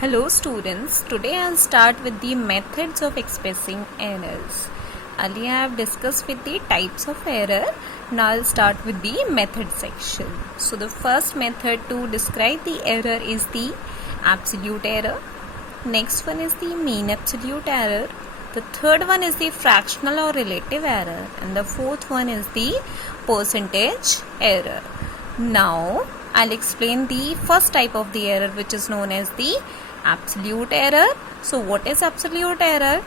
Hello students, today I'll start with the methods of expressing errors. Earlier I have discussed with the types of error. Now I'll start with the method section. So the first method to describe the error is the absolute error. Next one is the mean absolute error. The third one is the fractional or relative error. And the fourth one is the percentage error. Now I'll explain the first type of the error, which is known as the absolute error. So what is absolute error?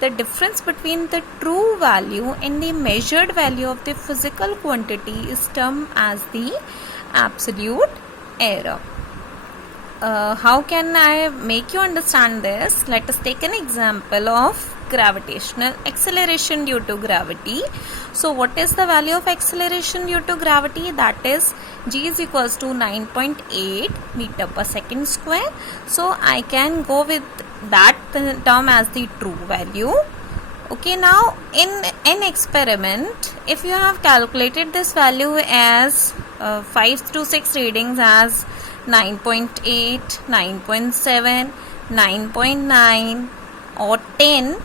The difference between the true value and the measured value of the physical quantity is termed as the absolute error. How can I make you understand this? Let us take an example of gravitational acceleration due to gravity. So what is the value of acceleration due to gravity? That is g is equals to 9.8 meter per second square. So I can go with that term as the true value. Okay, now in an experiment, if you have calculated this value as 5 to 6 readings as 9.8, 9.7, 9.9 or 10,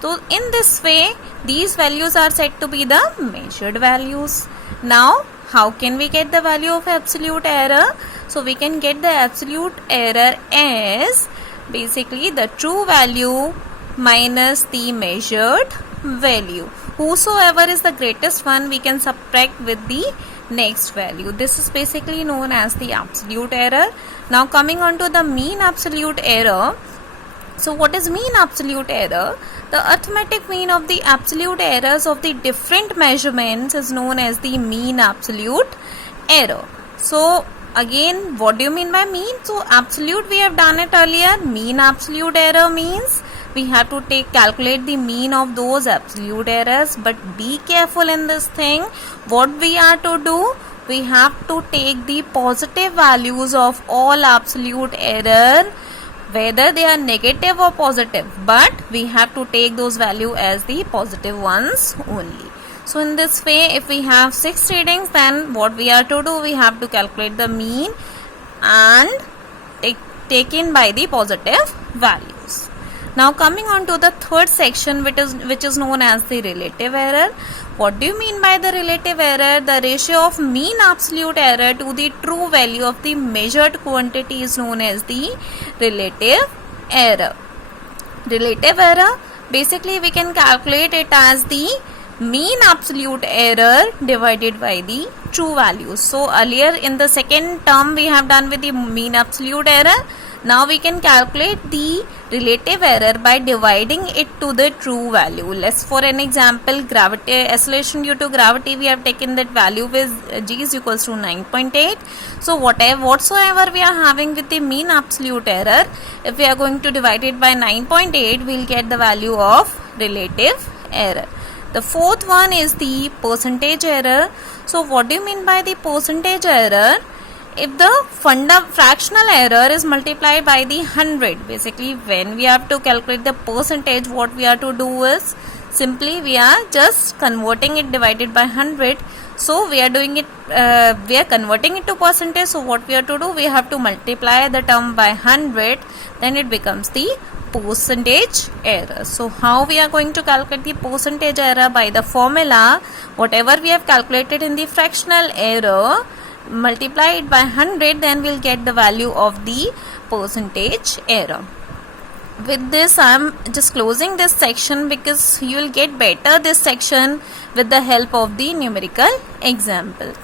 so in this way these values are said to be the measured values. Now how can we get the value of absolute error? So we can get the absolute error as basically the true value minus the measured value. Whosoever is the greatest one, we can subtract with the next value. This is basically known as the absolute error. Now coming on to the mean absolute error. So what is mean absolute error? The arithmetic mean of the absolute errors of the different measurements is known as the mean absolute error. So again, what do you mean by mean? So absolute we have done it earlier. Mean absolute error means we have to calculate the mean of those absolute errors, but be careful in this thing. What we are to do, we have to take the positive values of all absolute error, whether they are negative or positive, but we have to take those values as the positive ones only. So in this way, if we have 6 readings, then what we are to do, we have to calculate the mean and take in by the positive values. Now coming on to the third section, which is known as the relative error. What do you mean by the relative error? The ratio of mean absolute error to the true value of the measured quantity is known as the relative error. Relative error, basically we can calculate it as the mean absolute error divided by the true values. So earlier in the second term we have done with the mean absolute error. Now we can calculate the relative error by dividing it to the true value. Let's for an example, gravity acceleration due to gravity, we have taken that value with g is equals to 9.8. So whatsoever we are having with the mean absolute error, if we are going to divide it by 9.8, we'll get the value of relative error. The fourth one is the percentage error. So what do you mean by the percentage error? If the fractional error is multiplied by the 100, basically when we have to calculate the percentage, what we are to do is simply we are just converting it divided by 100. So we are doing it, we are converting it to percentage. So what we have to do, we have to multiply the term by 100, then it becomes the percentage error. So how we are going to calculate the percentage error? By the formula, whatever we have calculated in the fractional error, multiply it by 100, then we'll get the value of the percentage error. With this, I am just closing this section because you will get better this section with the help of the numerical example.